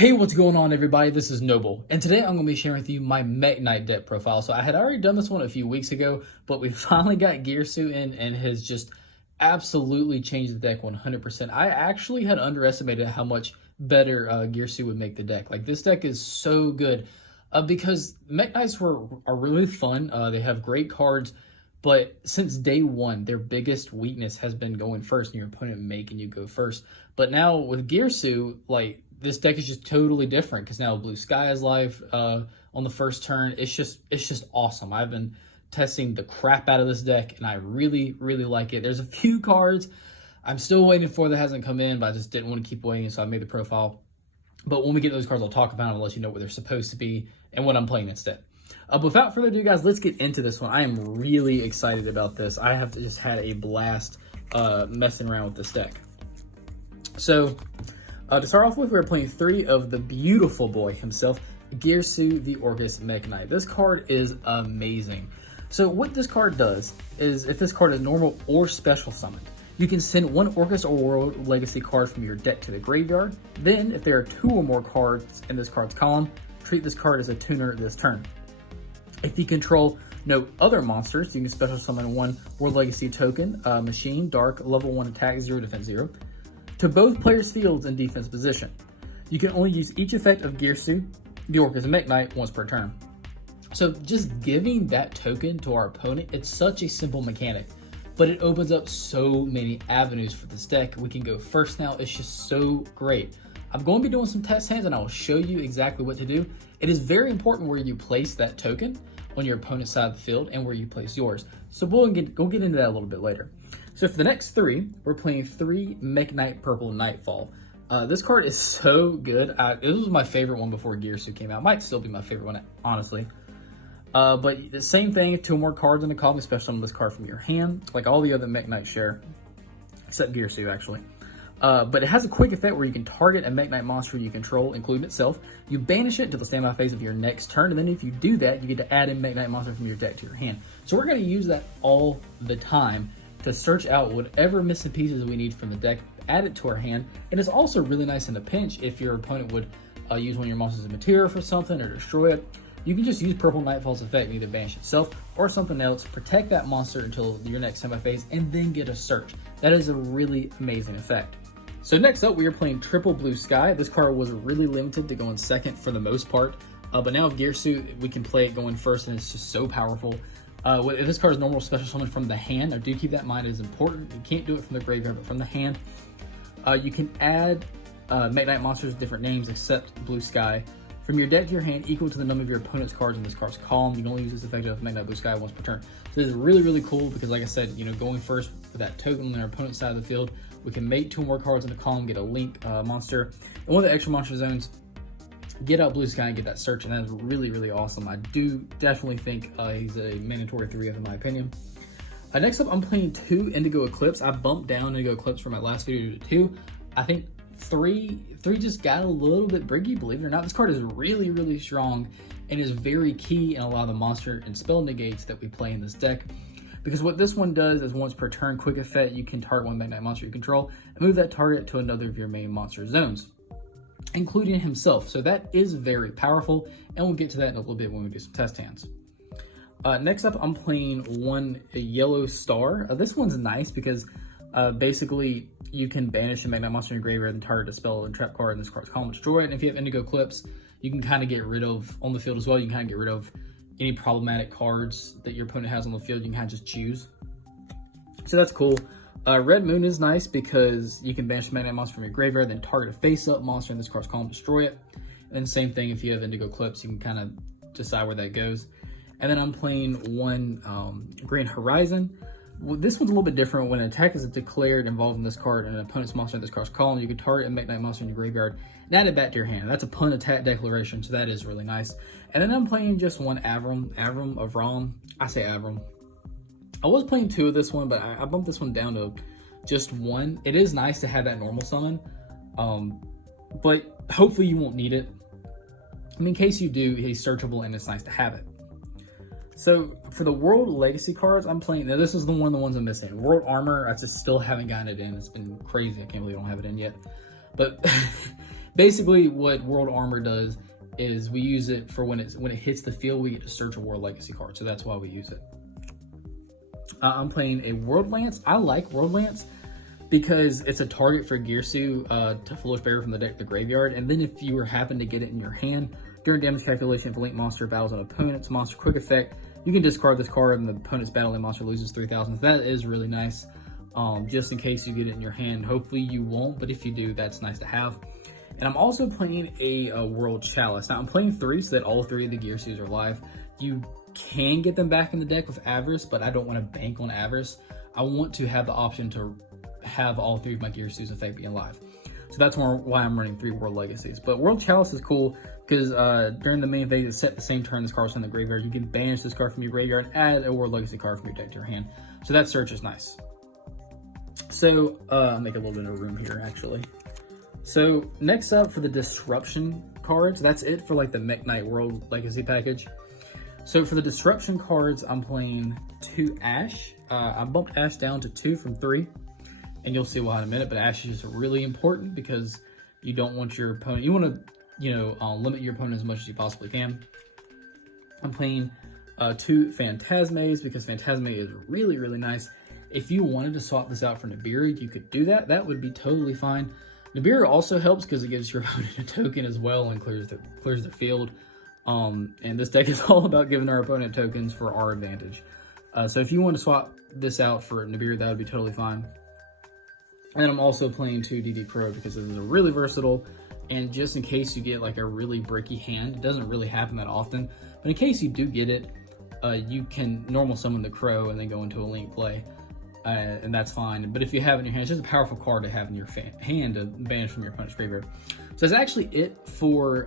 Hey, what's going on, everybody? This is Noble, and today I'm going to be sharing with you my Mekk-Knight deck profile. So I had already done this one a few weeks ago, but we finally got Gearsu in and has just absolutely changed the deck 100%. I actually had underestimated how much better Gearsu would make the deck. Like, this deck is so good because Mekk-Knights are really fun. They have great cards, but since day one, their biggest weakness has been going first and your opponent making you go first. But now with Gearsu, like, this deck is just totally different because now Blue Sky is live on the first turn. It's just awesome. I've been testing the crap out of this deck, and I really, really like it. There's a few cards I'm still waiting for that hasn't come in, but I just didn't want to keep waiting, so I made the profile. But when we get those cards, I'll talk about them and let you know what they're supposed to be and what I'm playing instead. But without further ado, guys, let's get into this one. I am really excited about this. I have just had a blast messing around with this deck. So, to start off with, we're playing 3 of the beautiful boy himself, Gearsu the Orcus Mekk-Knight. This card is amazing. So what this card does is, if this card is normal or special summoned, you can send one Orcus or World Legacy card from your deck to the graveyard. Then, if there are 2 or more cards in this card's column, treat this card as a tuner this turn. If you control no other monsters, you can special summon one World Legacy token, Machine, Dark, level 1 attack, 0, defense 0. To both players' fields in defense position. You can only use each effect of Gearsu, the Orcus Mekk-Knight, once per turn. So just giving that token to our opponent, it's such a simple mechanic, but it opens up so many avenues for this deck. We can go first now. It's just so great. I'm going to be doing some test hands and I will show you exactly what to do. It is very important where you place that token on your opponent's side of the field and where you place yours. So we'll get into that a little bit later. So for the next 3, we're playing 3 Mekk-Knight Purple Nightfall. This card is so good. It was my favorite one before Gearsu came out. Might still be my favorite one, honestly. But the same thing, 2 more cards in the column, especially on this card from your hand, like all the other Mekk-Knight share, except Gearsu, actually. But it has a quick effect where you can target a Mekk-Knight monster you control, including itself. You banish it until the standby phase of your next turn, and then if you do that, you get to add in Mekk-Knight monster from your deck to your hand. So we're going to use that all the time to search out whatever missing pieces we need from the deck, add it to our hand. And it's also really nice in a pinch if your opponent would use one of your monsters as material for something or destroy it. You can just use Purple Nightfall's effect and either banish itself or something else, protect that monster until your next standby phase, and then get a search. That is a really amazing effect. So next up, we are playing Triple Blue Sky. This card was really limited to going second for the most part, but now with Gearsu, we can play it going first, and it's just so powerful. If this card is normal special summon from the hand, now do keep that in mind, it is important. You can't do it from the graveyard, but from the hand. You can add Mekk-Knight monsters with different names except Blue Sky from your deck to your hand equal to the number of your opponent's cards in this card's column. You can only use this effect of Mekk-Knight Blue Sky once per turn. So this is really, really cool because, like I said, going first with that token on our opponent's side of the field, we can make 2 more cards in the column, get a link monster, and one of the extra monster zones, get out Blue Sky and get that search, and that is really, really awesome. I do definitely think he's a mandatory 3F in my opinion. Next up, I'm playing 2 Indigo Eclipse. I bumped down Indigo Eclipse from my last video to 2. I think 3 just got a little bit briggy, believe it or not. This card is really, really strong and is very key in a lot of the monster and spell negates that we play in this deck. Because what this one does is once per turn, quick effect, you can target one Mekk-Knight monster you control and move that target to another of your main monster zones, including himself. So that is very powerful, and we'll get to that in a little bit when we do some test hands. Next up, I'm playing 1 Yellow Star. This one's nice because basically you can banish a Mekk-Knight monster in your graveyard and target a spell and trap card in this card's column, destroy it. And if you have Indigo Eclipse, you can kind of get rid of, on the field as well, you can kind of get rid of any problematic cards that your opponent has on the field. You can kind of just choose. So that's cool. Red Moon is nice because you can banish a Mekk-Knight monster from your graveyard, then target a face-up monster in this card's column, destroy it. And then same thing, if you have Indigo Eclipse, you can kind of decide where that goes. And then I'm playing 1 Green Horizon. Well, this one's a little bit different. When an attack is declared involving this card and an opponent's monster in this card's column, you can target a Mekk-Knight monster in your graveyard and add it back to your hand. That's a pun attack declaration, so that is really nice. And then I'm playing just 1 Avram. I say Avram. I was playing 2 of this one, but I bumped this one down to just 1. It is nice to have that normal summon, but hopefully you won't need it. I mean, in case you do, he's searchable and it's nice to have it. So for the World Legacy cards, I'm playing, now this is one of the ones I'm missing. World Armor, I just still haven't gotten it in. It's been crazy. I can't believe I don't have it in yet. But basically what World Armor does is we use it for when it hits the field, we get to search a World Legacy card. So that's why we use it. I'm playing a World Lance. I like World Lance because it's a target for Gearsu to Foolish Bear from the deck to the graveyard. And then if you happen to get it in your hand, during damage calculation, if a link monster battles an opponent's monster quick effect, you can discard this card and the opponent's battling monster loses 3,000. So that is really nice, just in case you get it in your hand. Hopefully you won't, but if you do, that's nice to have. And I'm also playing a World Chalice. Now I'm playing 3 so that all 3 of the Gearsus are live. You can get them back in the deck with Avarice, but I don't want to bank on Avarice. I want to have the option to have all 3 of my Gearsus effect being live. So that's why I'm running 3 World Legacies. But World Chalice is cool because during the main phase, it's set the same turn this card's in the graveyard. You can banish this card from your graveyard and add a World Legacy card from your deck to your hand. So that search is nice. So I'll make a little bit of room here, actually. So next up for the Disruption cards, that's it for like the Mekk-Knight World Legacy package. So for the Disruption cards, I'm playing 2 Ash. I bumped Ash down to 2 from 3. And you'll see why in a minute, but Ash is really important because you don't want your opponent, you want to, limit your opponent as much as you possibly can. I'm playing 2 Phantasmes because Phantasme is really, really nice. If you wanted to swap this out for Nibiru, you could do that. That would be totally fine. Nibiru also helps because it gives your opponent a token as well and clears the field. And this deck is all about giving our opponent tokens for our advantage. So if you want to swap this out for Nibiru, that would be totally fine. And I'm also playing 2 DD Pro because this is a really versatile, and just in case you get like a really bricky hand, it doesn't really happen that often, but in case you do get it, you can normal summon the Crow and then go into a link play, and that's fine. But if you have it in your hand, it's just a powerful card to have in your hand to banish from your opponent's graveyard. So that's actually it for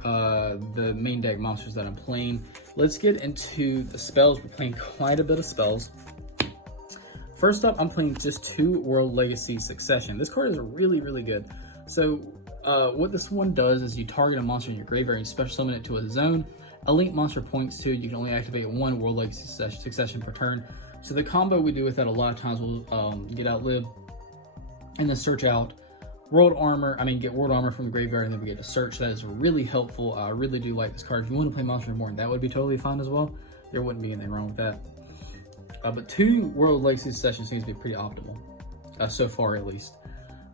the main deck monsters that I'm playing. Let's get into the spells. We're playing quite a bit of spells. First up, I'm playing just 2 World Legacy Succession. This card is really, really good. So what this one does is you target a monster in your graveyard and you special summon it to a zone. A link monster points to, you can only activate 1 World Legacy Succession per turn. So the combo we do with that a lot of times will get Outlib and then search out World Armor. Get World Armor from the graveyard and then we get to search. That is really helpful. I really do like this card. If you want to play Monster Reborn, that would be totally fine as well. There wouldn't be anything wrong with that. But 2 World Legacy Succession seems to be pretty optimal, so far at least.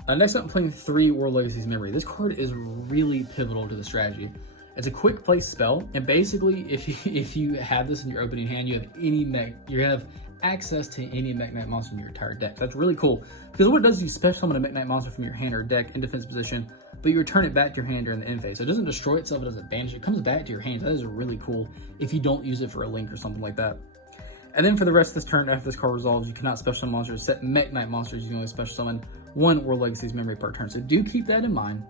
Next up, I'm playing 3 World Legacy's Memory. This card is really pivotal to the strategy. It's a quick play spell, and basically, if you have this in your opening hand, you have access to any Mekk-Knight monster in your entire deck. That's really cool, because what it does is you special summon a Mekk-Knight monster from your hand or deck in defense position, but you return it back to your hand during the end phase. So it doesn't destroy itself, it doesn't banish it, it comes back to your hand. That is really cool if you don't use it for a link or something like that. And then for the rest of this turn, after this card resolves, you cannot special summon monsters. Set Mekk-Knight monsters, you can only special summon 1 World Legacy's Memory per turn. So do keep that in mind,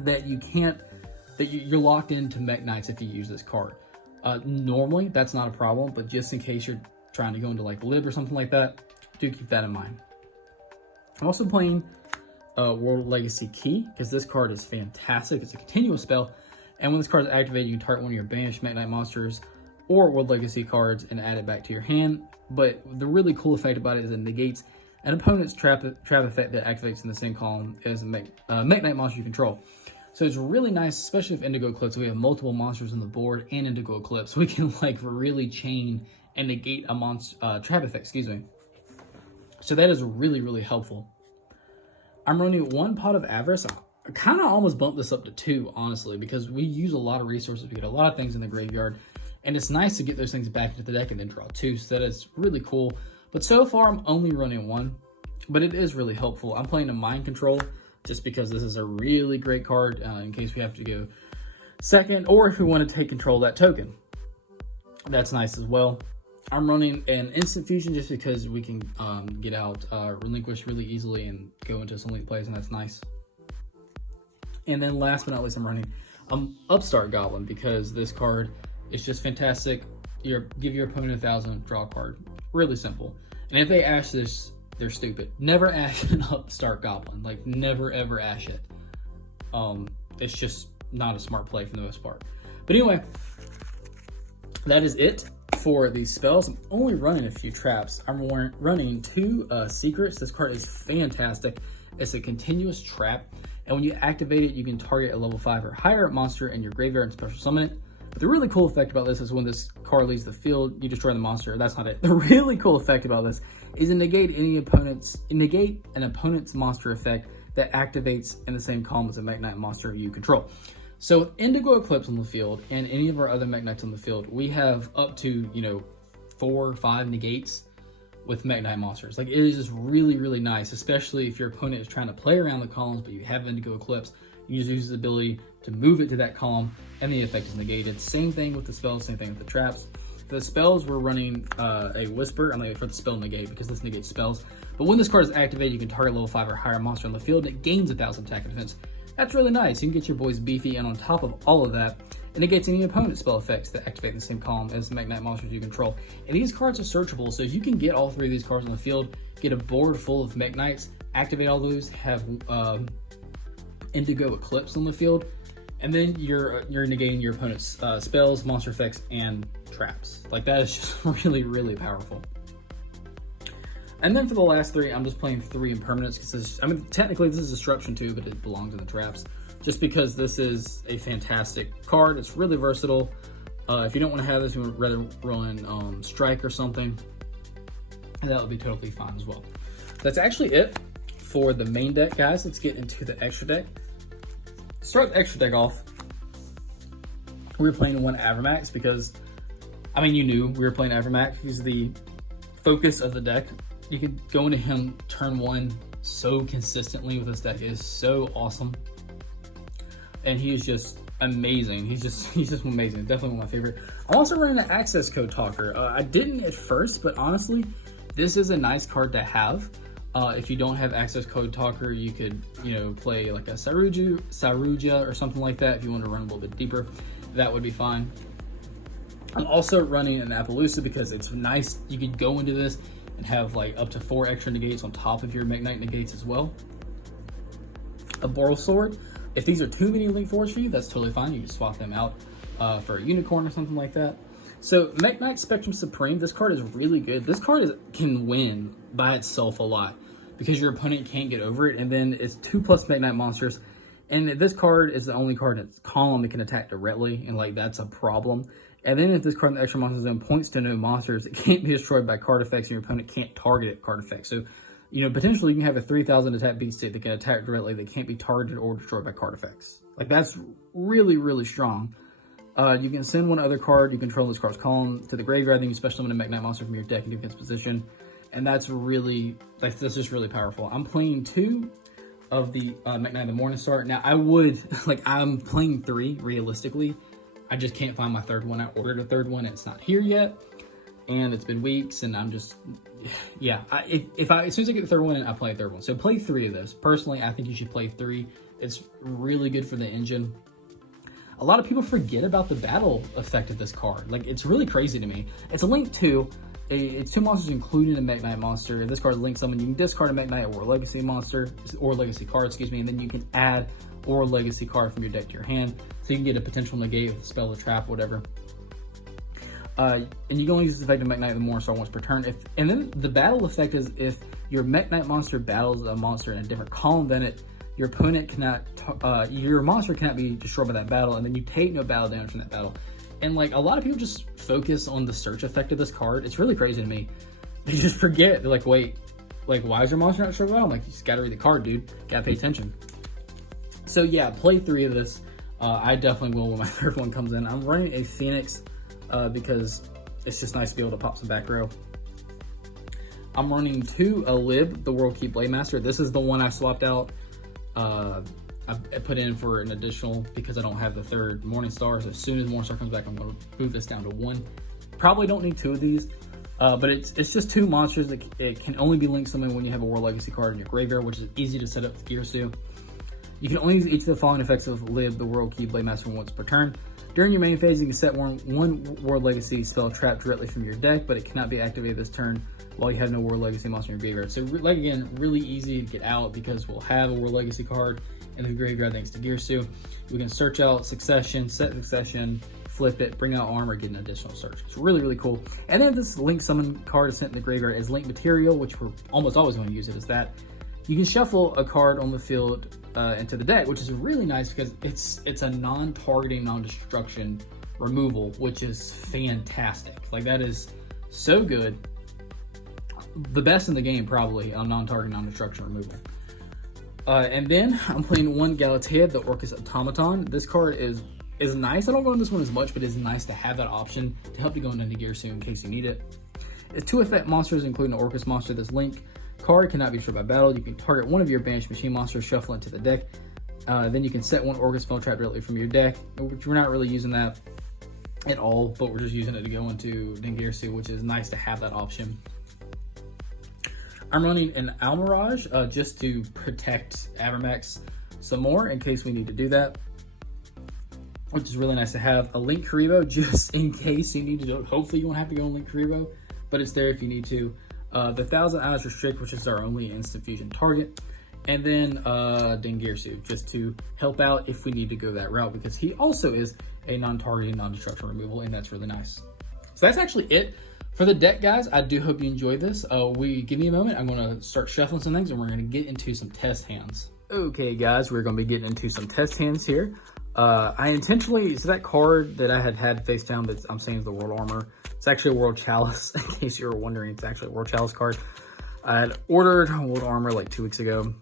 that you're locked into Mekk-Knights if you use this card. Normally, that's not a problem, but just in case you're trying to go into like Lib or something like that, do keep that in mind. I'm also playing World Legacy Key, because this card is fantastic. It's a continuous spell, and when this card is activated, you can target one of your banished Mekk-Knight monsters or World Legacy cards and add it back to your hand. But the really cool effect about it is it negates an opponent's trap effect that activates in the same column as a Mekk-Knight monster you control. So it's really nice, especially if Indigo Eclipse. We have multiple monsters on the board and Indigo Eclipse, so we can like really chain and negate a monster trap effect. So that is really, really helpful. I'm running 1 pot of Avarice. I kind of almost bumped this up to 2, honestly, because we use a lot of resources. We get a lot of things in the graveyard. And it's nice to get those things back into the deck and then draw 2, so that is really cool. But so far, I'm only running 1, but it is really helpful. I'm playing a Mind Control just because this is a really great card in case we have to go second, or if we want to take control of that token. That's nice as well. I'm running an Instant Fusion just because we can get out Relinquish really easily and go into some late plays, and that's nice. And then last but not least, I'm running Upstart Goblin because this card, it's just fantastic. Give your opponent 1,000, draw a card. Really simple. And if they ash this, they're stupid. Never ash an Upstart Goblin. Like, never ever ash it. It's just not a smart play for the most part. But anyway, that is it for these spells. I'm only running a few traps. I'm running 2 secrets. This card is fantastic. It's a continuous trap. And when you activate it, you can target a level 5 or higher monster in your graveyard and special summon it. But the really cool effect about this is when this card leaves the field, you destroy the monster. That's not it. The really cool effect about this is negate an opponent's monster effect that activates in the same column as a Mekk-Knight monster you control. So with Indigo Eclipse on the field and any of our other Mekk-Knights on the field, we have up to 4 or 5 negates with Mekk-Knight monsters. Like, it is just really, really nice, especially if your opponent is trying to play around the columns, but you have Indigo Eclipse. You just use his ability to move it to that column, and the effect is negated. Same thing with the spells, same thing with the traps. For the spells, we're running a Whisper. I'm going to for the spell negate because this negates spells. But when this card is activated, you can target level 5 or higher monster on the field, and it gains 1,000 attack and defense. That's really nice. You can get your boys beefy, and on top of all of that, it negates any opponent spell effects that activate in the same column as the Mekk-Knight monsters you control. And these cards are searchable, so if you can get all 3 of these cards on the field, get a board full of Mekk-Knights, activate all those, have Indigo Eclipse on the field, and then you're negating your opponent's spells, monster effects, and traps. Like, that is just really, really powerful. And then for the last 3, I'm just playing 3 impermanents because technically this is Disruption too, but it belongs in the traps. Just because this is a fantastic card, it's really versatile. If you don't want to have this, you would rather run Strike or something, and that would be totally fine as well. That's actually it for the main deck, guys. Let's get into the extra deck. Start the extra deck off. We were playing 1 Avermax because, you knew we were playing Avermax. He's the focus of the deck. You could go into him turn 1 so consistently with this deck. It is so awesome. And he is just amazing. He's just amazing. Definitely one of my favorite. I'm also running an access code talker. I didn't at first, but honestly, this is a nice card to have. If you don't have access code talker, you could, play like a Saruja or something like that. If you want to run a little bit deeper, that would be fine. I'm also running an Appaloosa because it's nice. You could go into this and have like up to 4 extra negates on top of your Mekk-Knight negates as well. A Boral Sword. If these are too many Link Forwards for you, that's totally fine. You just swap them out for a Unicorn or something like that. So Mekk-Knight Spectrum Supreme, this card is really good. This card can win by itself a lot because your opponent can't get over it. And then it's 2+ Mekk-Knight monsters. And this card is the only card in its column that can attack directly. And that's a problem. And then if this card in the extra monster zone points to no monsters, it can't be destroyed by card effects, and your opponent can't target it card effects. So, potentially you can have a 3,000 attack beat stick that can attack directly that can't be targeted or destroyed by card effects. That's really, really strong. You can send one other card you control this card's column to the graveyard, then you special summon a Mekk-Knight monster from your deck in defense position. And that's really, that's just really powerful. I'm playing 2 of the Mekk-Knight the Morningstar. Now, I'm playing 3 realistically. I just can't find my 3rd one. I ordered a 3rd one and it's not here yet. And it's been weeks and I'm just, yeah. As soon as I get the 3rd one, I play a 3rd one. So play 3 of those. Personally, I think you should play 3. It's really good for the engine. A lot of people forget about the battle effect of this card. It's really crazy to me. It's a Link 2. It's 2 monsters including a Mekk-Knight monster. If this card is Link Summon, you can discard a Mekk-Knight or Legacy monster, or Legacy card, and then you can add or Legacy card from your deck to your hand. So you can get a potential negate with a spell, a trap, whatever. And you can only use this effect of Mekk-Knight the Morningstar once per turn. And then the battle effect is if your Mekk-Knight monster battles a monster in a different column than it, your opponent cannot, your monster cannot be destroyed by that battle, and then you take no battle damage from that battle. And a lot of people just focus on the search effect of this card. It's really crazy to me. They just forget. They're like, wait, why is your monster not destroyed by battle? I'm you just gotta read the card, dude. Gotta pay attention. So yeah, play 3 of this. I definitely will when my 3rd one comes in. I'm running a Phoenix because it's just nice to be able to pop some back row. I'm running 2 a Lib, the World Key Blade Master. This is the one I swapped out. I put in for an additional because I don't have the 3rd Morningstar. So as soon as Morningstar comes back, I'm going to move this down to 1. Probably don't need 2 of these, but it's just 2 monsters that it can only be linked summon when you have a War Legacy card in your graveyard, which is easy to set up with Gearsu. You can only use each of the following effects of Lib, the World Key Blade Master, once per turn. During your main phase, you can set one World Legacy spell trap directly from your deck, but it cannot be activated this turn while you have no World Legacy monster in your graveyard. So, again, really easy to get out because we'll have a World Legacy card in the graveyard thanks to Gearsu. We can search out Succession, set Succession, flip it, bring out armor, get an additional search. It's really, really cool. And then this Link Summon card is sent in the graveyard as Link Material, which we're almost always going to use it as that. you can shuffle a card on the field into the deck, which is really nice because it's a non-targeting, non-destruction removal, which is fantastic. Like, that is so good. The best in the game, probably, on non-targeting, non-destruction removal. And then I'm playing one Galatea, the Orcus Automaton. This card is nice. I don't go on this one as much, but it's nice to have that option to help you go into gear soon in case you need it. It's 2 effect monsters, including the Orcus monster. This Link card cannot be destroyed by battle. You can target one of your banished machine monsters, shuffle into the deck. Then you can set one Orcus spell trap directly from your deck, which we're not really using that at all, but we're just using it to go into Dingirsu, which is nice to have that option. I'm running an Almirage just to protect Avermax some more in case we need to do that, which is really nice to have. A Link Karibo just in case you need to do it. Hopefully you won't have to go on Link Karibo, but it's there if you need to. The 1,000 Eyes Restrict, which is our only instant fusion target. And then Dingirsu, just to help out if we need to go that route, because he also is a non-targeting, non-destruction removal, and that's really nice. So that's actually it for the deck, guys. I do hope you enjoyed this. Give me a moment. I'm going to start shuffling some things, and we're going to get into some test hands. Okay, guys, we're going to be getting into some test hands here. I intentionally, so that card that I had face down that I'm saying is the World Armor, it's actually a World Chalice. In case you were wondering, it's actually a World Chalice card. I had ordered World Armor like 2 weeks ago.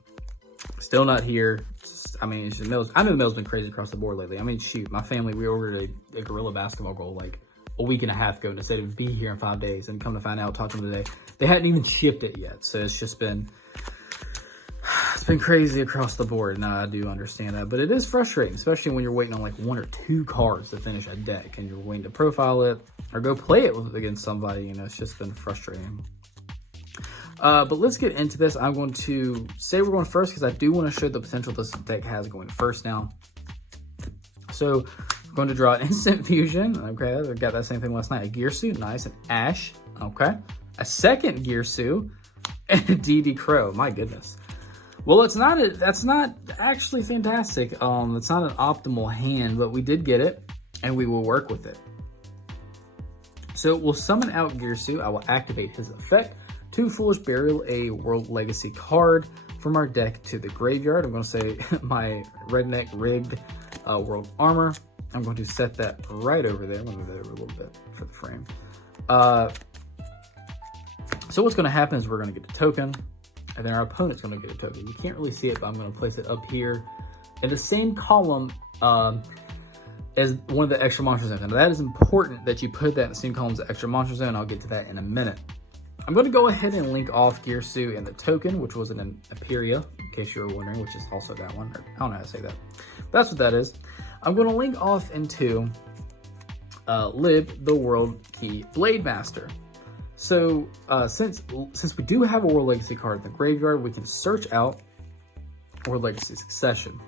Still not here. I mean, it's just I know the mail's been crazy across the board lately. I mean, shoot, my family, we ordered a Gorilla basketball goal like a week and a half ago, and they said it would be here in 5 days. And come to find out, talk to them today, they hadn't even shipped it yet. So it's just been, it's been crazy across the board. Now, I do understand that, but it is frustrating, especially when you're waiting on like 1 or 2 cards to finish a deck, and you're waiting to profile it or go play it against somebody. You know, it's just been frustrating. But let's get into this. I'm going to say we're going first because I do want to show the potential this deck has going first now. So we're going to draw an Instant Fusion. Okay, I got that same thing last night. A Gearsu, nice. An Ash, okay. A second Gearsu, and a DD Crow. My goodness. Well, that's not actually fantastic. It's not an optimal hand, but we did get it, and we will work with it. So we'll summon out Gearsu. I will activate his effect. 2 Foolish Burial, a World Legacy card from our deck to the graveyard. I'm going to say my redneck rigged World Armor. I'm going to set that right over there. I'm going to move that over a little bit for the frame. So what's going to happen is we're going to get a token, and then our opponent's going to get a token. You can't really see it, but I'm going to place it up here in the same column as one of the extra monster zones. And that is important that you put that in the same column as the extra monster zone. I'll get to that in a minute. I'm going to go ahead and link off Gearsu and the token, which was an Imperia, in case you were wondering, which is also that one. I don't know how to say that. But that's what that is. I'm going to link off into Lib, the World Key Blade Master. So since we do have a World Legacy card in the graveyard, we can search out World Legacy Succession.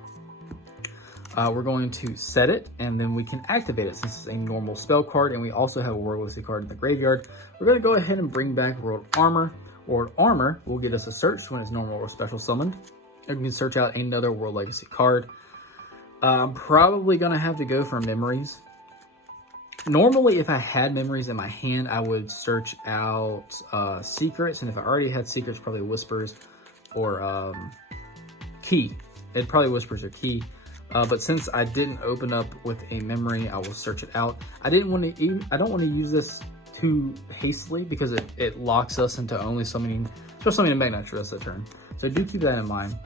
We're going to set it, and then we can activate it since it's a normal spell card, and we also have a World Legacy card in the graveyard. We're going to go ahead and bring back World Armor. World Armor will get us a search when it's normal or special summoned. And we can search out another World Legacy card. I'm probably going to have to go for Memories. Normally, if I had Memories in my hand, I would search out Secrets, and if I already had Secrets, probably Whispers or Key. It'd probably Whispers or Key. But since I didn't open up with a memory, I will search it out. I don't want to use this too hastily because it locks us into only summoning, especially summoning a Mekk-Knight for the rest of the turn. So do keep that in mind.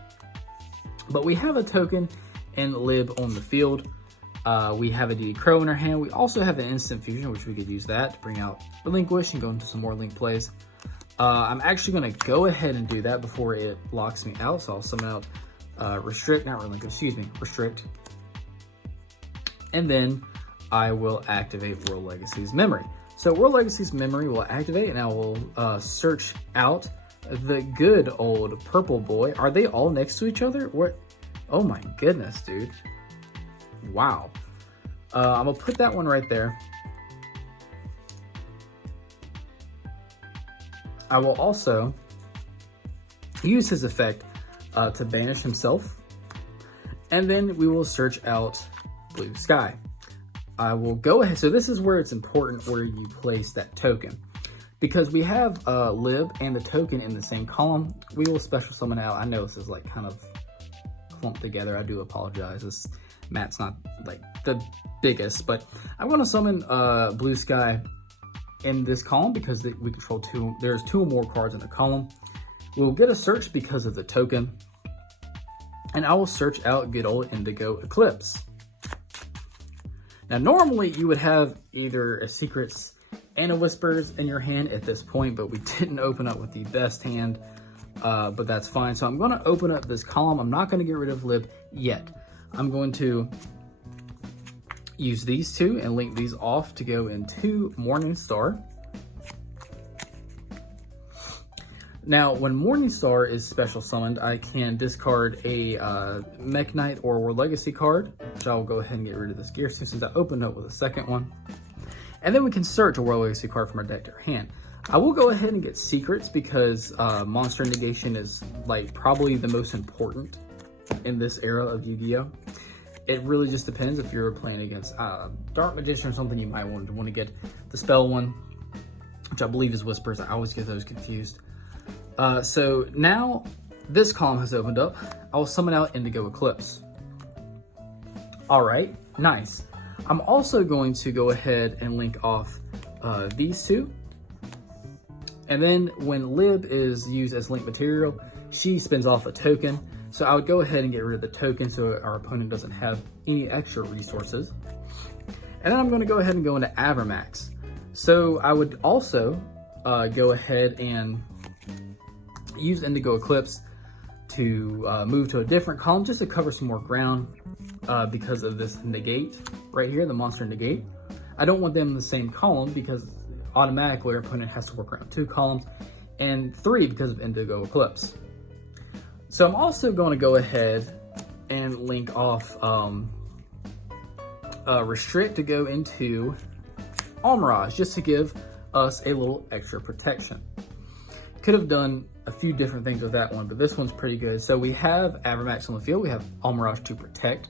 But we have a token and Lib on the field. We have a DD Crow in our hand. We also have an Instant Fusion, which we could use that to bring out Relinquish and go into some more Link plays. I'm actually going to go ahead and do that before it locks me out. So I'll summon out Restrict, not Relinquish, excuse me, Restrict. And then I will activate World Legacy's Memory. So World Legacy's Memory will activate, and I will search out the good old purple boy. Are they all next to each other? What? Oh my goodness, dude. Wow. I'm going to put that one right there. I will also use his effect to banish himself. And then we will search out Blue Sky. I will go ahead. So this is where it's important where you place that token. Because we have lib and the token in the same column, we will special summon out. I know this is like kind of clumped together. I do apologize. This map's not like the biggest, but I'm going to summon Blue Sky in this column because we control two. There's two or more cards in the column. We'll get a search because of the token, and I will search out good old Indigo Eclipse. Now, normally you would have either a Secrets and a Whispers in your hand at this point, but we didn't open up with the best hand, but that's fine. So I'm going to open up this column. I'm not going to get rid of lib yet. I'm going to use these two and link these off to go into Morningstar. Now, when Morningstar is special summoned, I can discard a Mekk-Knight or World Legacy card, which I will go ahead and get rid of this gear suit since I opened up with a second one. And then we can search a World Legacy card from our deck to our hand. I will go ahead and get Secrets because Monster Negation is like probably the most important in this era of Yu-Gi-Oh! It really just depends if you're playing against Dark Magician or something. You might want to get the spell one, which I believe is Whispers. I always get those confused. So now this column has opened up. I will summon out Indigo Eclipse. All right, nice. I'm also going to go ahead and link off these two. And then when Lib is used as link material, she spins off a token. So I would go ahead and get rid of the token so our opponent doesn't have any extra resources. And then I'm going to go ahead and go into Avermax. So I would also go ahead and use Indigo Eclipse to move to a different column just to cover some more ground because of this negate right here, the monster negate. I don't want them in the same column because automatically our opponent has to work around 2 columns, and 3 because of Indigo Eclipse. So I'm also going to go ahead and link off Restrict to go into Almirage just to give us a little extra protection. Could have done a few different things with that one, but this one's pretty good. So we have Avermax on the field. We have Almirage to protect.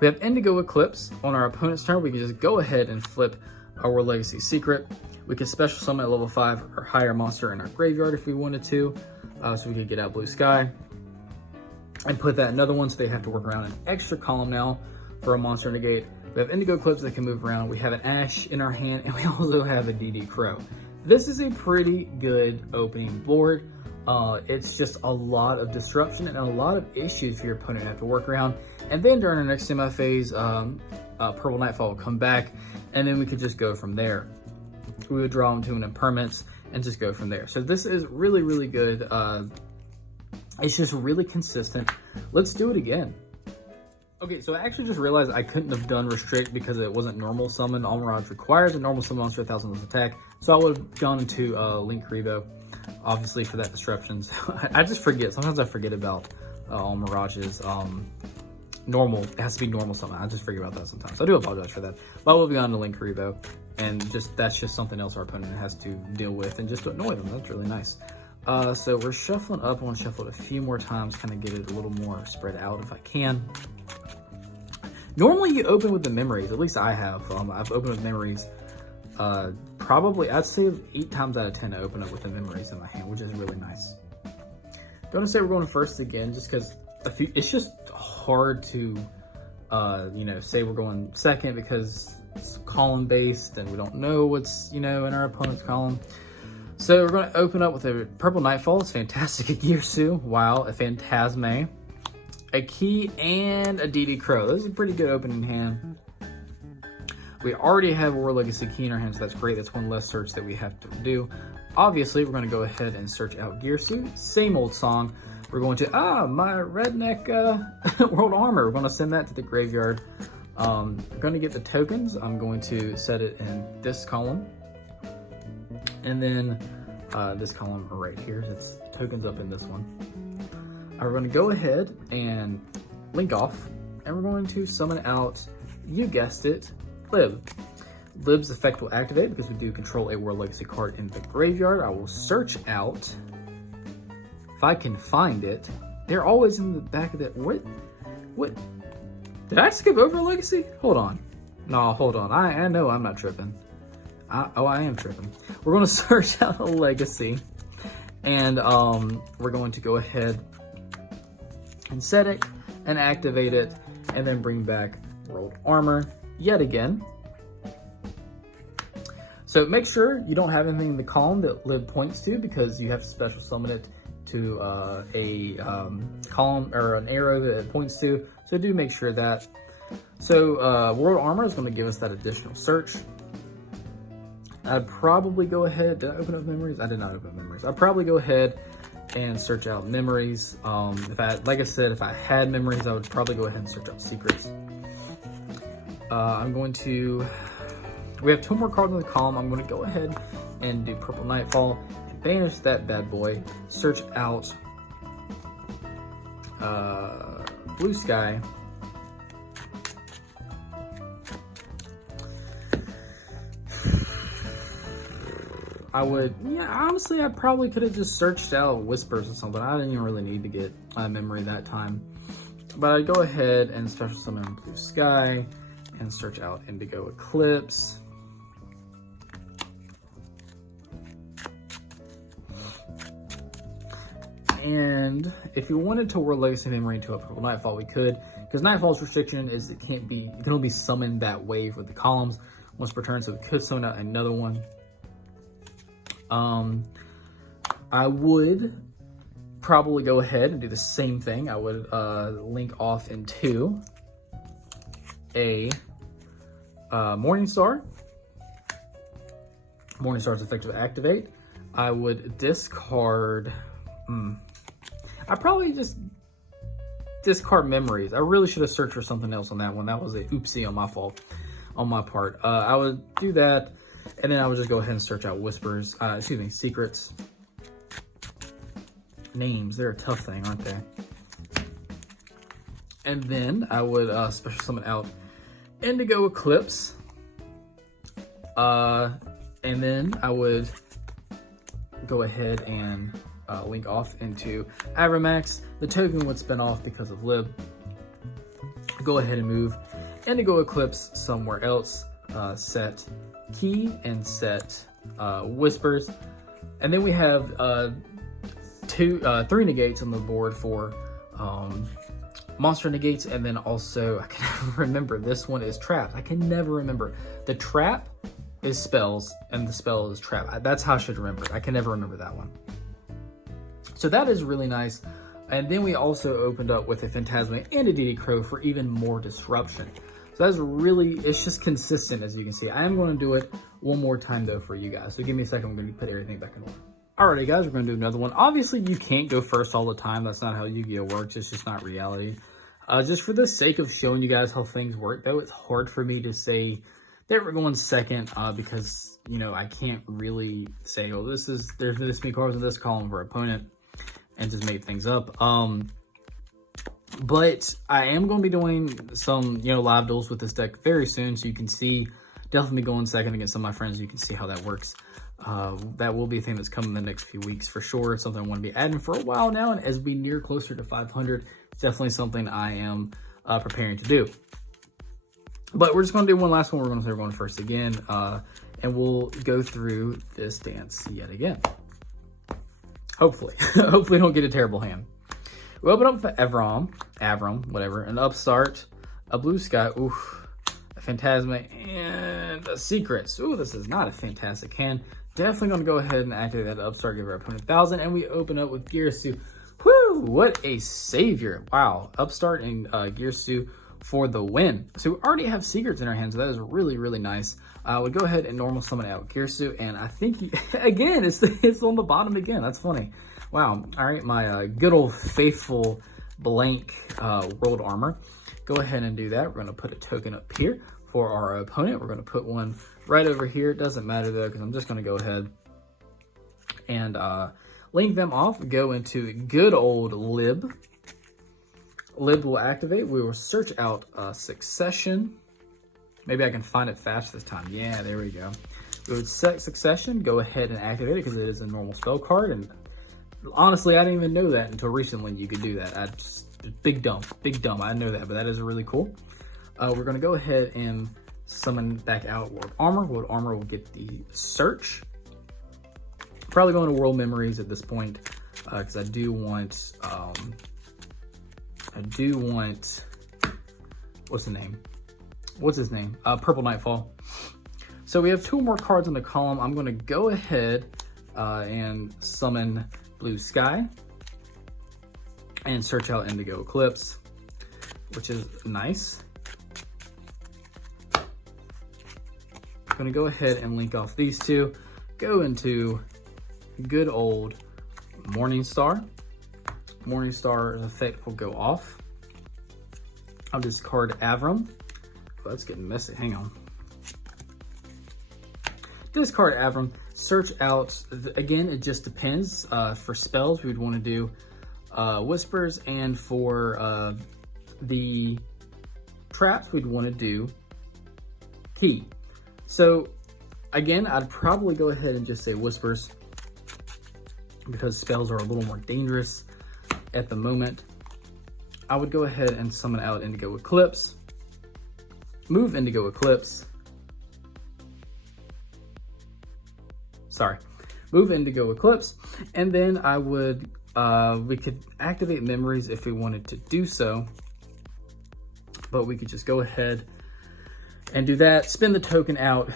We have Indigo Eclipse. On our opponent's turn, we can just go ahead and flip our World Legacy Secret. We could special summon a level 5 or higher monster in our graveyard if we wanted to. So we could get out Blue Sky and put that in another one, so they have to work around an extra column now for a monster negate. We have Indigo Eclipse that can move around. We have an Ash in our hand, and we also have a DD Crow. This is a pretty good opening board. It's just a lot of disruption and a lot of issues for your opponent to have to work around. And then during our next semi-phase, Purple Nightfall will come back, and then we could just go from there. We would draw them to an impermanence and just go from there. So this is really, really good. It's just really consistent. Let's do it again. Okay, so I actually just realized I couldn't have done Restrict because it wasn't normal summon. Almirage requires a normal summon monster 1,000 less attack. So I would have gone into Link Revo, obviously, for that disruption. So I just forget. Sometimes I forget about Almirage's normal. It has to be normal summon. I just forget about that sometimes. So I do apologize for that. But I will have gone to Link Revo. And that's just something else our opponent has to deal with and just to annoy them. That's really nice. So we're shuffling up. I want to shuffle it a few more times, kind of get it a little more spread out if I can. Normally you open with the memories, at least I have. I've opened with memories probably, I'd say 8 times out of 10 I open up with the memories in my hand, which is really nice. Don't say we're going first again, just because it's just hard to, say we're going second because it's column based and we don't know what's, in our opponent's column. So we're going to open up with a Purple Nightfall. It's fantastic. A Girsu. Wow. A Phantasme. A Key and a DD Crow. Those are a pretty good opening hand. We already have a World Legacy Key in our hand, so that's great. That's one less search that we have to do. Obviously, we're going to go ahead and search out Girsu. Same old song. We're going to, my redneck World Armor. We're going to send that to the graveyard. I'm going to get the tokens. I'm going to set it in this column. And then this column right here. It's tokens up in this one. We're going to go ahead and link off. And we're going to summon out, you guessed it, Lib. Lib's effect will activate because we do control a World Legacy card in the graveyard. I will search out, if I can find it. They're always in the back of that. What? Did I skip over Legacy? Hold on. No, hold on. I know I'm not tripping. I am tripping. We're going to search out a legacy, and we're going to go ahead and set it and activate it, and then bring back World Armor yet again. So make sure you don't have anything in the column that lib points to, because you have to special summon it to a column or an arrow that it points to. So do make sure that. So World Armor is going to give us that additional search. I'd probably go ahead. Did I open up memories? I did not open up memories. I'd probably go ahead and search out memories. Like I said, if I had memories, I would probably go ahead and search out secrets. We have 2 more cards in the column. I'm going to go ahead and do Purple Nightfall and banish that bad boy. Search out Blue Sky. Honestly, I probably could have just searched out Whispers or something. I didn't even really need to get memory that time. But I'd go ahead and special summon Blue Sky and search out Indigo Eclipse. And if you wanted to World Legacy Memory into a Purple Nightfall, we could, because Nightfall's restriction is it can only summon that wave with the columns once per turn, so we could summon out another one. I would probably go ahead and do the same thing. I would link off into a Morningstar. Morningstar's effective activate. I would discard. I probably just discard memories. I really should have searched for something else on that one. That was a oopsie on my fault, on my part. I would do that, and then I would just go ahead and search out Whispers. Secrets. Names, they're a tough thing, aren't they? And then I would special summon out Indigo Eclipse. And then I would go ahead and link off into Avramax. The token would spin off because of lib. Go ahead and move Indigo Eclipse somewhere else. Set Key and set Whispers. And then we have 3 negates on the board for monster negates, and then also I can never remember. This one is traps. I can never remember. The trap is spells, and the spell is trap. That's how I should remember it. I can never remember that one. So that is really nice. And then we also opened up with a Phantasma and a DD Crow for even more disruption. So that's really, it's just consistent, as you can see. I am going to do it one more time though for you guys. So give me a second. I'm going to put everything back in order. Alrighty guys, we're going to do another one. Obviously you can't go first all the time. That's not how Yu-Gi-Oh works. It's just not reality. Just for the sake of showing you guys how things work though, it's hard for me to say that we're going second because, you know, I can't really say, oh, there's this many cards in this column for opponent and just make things up. But I am going to be doing some, live duels with this deck very soon. So you can see, definitely going second against some of my friends. You can see how that works. That will be a thing that's coming in the next few weeks for sure. It's something I want to be adding for a while now. And as we near closer to 500, it's definitely something I am preparing to do. But we're just going to do one last one. We're going to say we're going first again. And we'll go through this dance yet again. Hopefully. Hopefully don't get a terrible hand. We open up for Avram, whatever, an Upstart, a Blue Sky, a Phantasma, and a Secrets. This is not a fantastic hand. Definitely going to go ahead and activate that Upstart, give our opponent 1,000, and we open up with Girsu. Whew, what a savior. Wow, Upstart and Girsu for the win. So we already have Secrets in our hands, so that is really, really nice. We go ahead and normal summon out Girsu, and I think, again, it's on the bottom again. That's funny. Wow. All right, my good old faithful blank World Armor. Go ahead and do that. We're going to put a token up here for our opponent. We're going to put one right over here. It doesn't matter, though, because I'm just going to go ahead and link them off. Go into good old lib. Lib will activate. We will search out Succession. Maybe I can find it fast this time. Yeah, there we go. We would set Succession. Go ahead and activate it because it is a normal spell card. And honestly, I didn't even know that until recently you could do that. Big dump. I know that, but that is really cool. We're going to go ahead and summon back out World Armor. World Armor will get the search. Probably going to World Memories at this point, because I do want, what's the name? What's his name? Purple Nightfall. So we have 2 more cards in the column. I'm going to go ahead and summon Blue Sky and search out Indigo Eclipse, which is nice. I'm going to go ahead and link off these 2. Go into good old Morningstar. Morningstar's effect will go off. I'll discard Avram. Oh, that's getting messy. Hang on. Discard Avram. Search out, again, it just depends. For spells, we would want to do Whispers, and for the traps, we'd want to do Key. So, again, I'd probably go ahead and just say Whispers, because spells are a little more dangerous at the moment. I would go ahead and summon out Indigo Eclipse, move Indigo Eclipse, move Indigo Eclipse, and then I would, we could activate memories if we wanted to do so, but we could just go ahead and do that, spin the token out,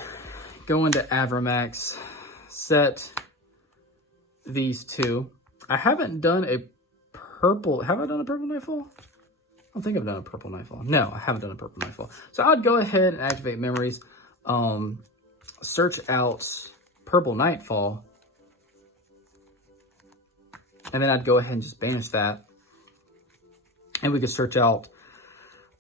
go into Avramax, set these 2. I haven't done a purple, have I done a Purple Nightfall? I don't think I've done a Purple Nightfall. No, I haven't done a Purple Nightfall. So I'd go ahead and activate memories, search out Purple Nightfall, and then I'd go ahead and just banish that. And we could search out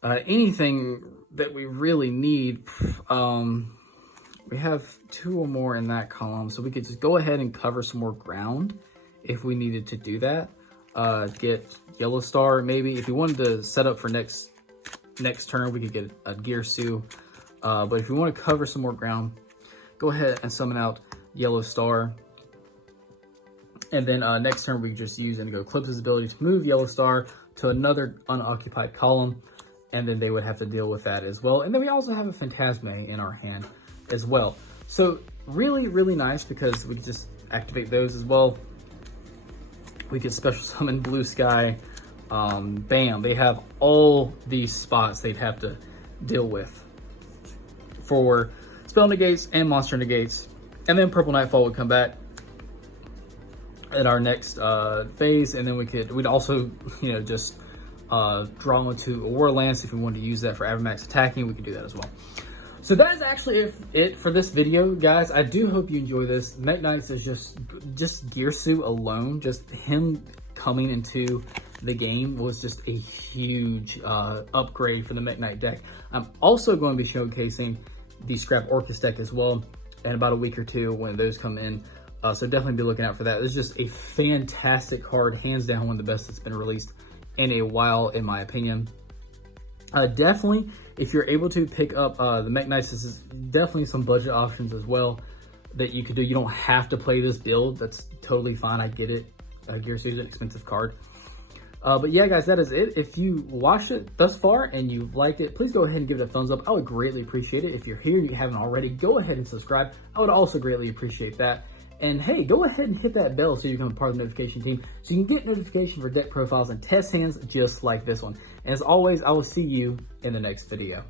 anything that we really need. We have 2 or more in that column, so we could just go ahead and cover some more ground if we needed to do that. Get Yellow Star, maybe. If we wanted to set up for next turn, we could get a Gearsu. But if you want to cover some more ground, go ahead and summon out Yellow Star. And then next turn, we could just use Indigo Eclipse's ability to move Yellow Star to another unoccupied column, and then they would have to deal with that as well. And then we also have a Phantasme in our hand as well. So really, really nice, because we could just activate those as well. We could special summon Blue Sky. Bam, they have all these spots they'd have to deal with for spell negates and monster negates. And then Purple Nightfall would come back at our next phase, and then we'd also, just draw into a War Lance if we wanted to use that for Avramax attacking. We could do that as well. So that is actually it for this video, guys. I do hope you enjoy this. Mekk-Knight is just Gearsu alone, just him coming into the game was just a huge upgrade for the Mekk-Knight deck. I'm also going to be showcasing the Scrap Orcus deck as well in about a week or 2 when those come in. So definitely be looking out for that. It's just a fantastic card, hands down one of the best that's been released in a while, in my opinion. Definitely, if you're able to pick up the Mekk-Knight, this is definitely some budget options as well that you could do. You don't have to play this build. That's totally fine. I get it. Gearsu is an expensive card. But yeah, guys, that is it. If you watched it thus far and you liked it, please go ahead and give it a thumbs up. I would greatly appreciate it. If you're here and you haven't already, go ahead and subscribe. I would also greatly appreciate that. And hey, go ahead and hit that bell so you become a part of the notification team, so you can get notification for deck profiles and test hands just like this one. And as always, I will see you in the next video.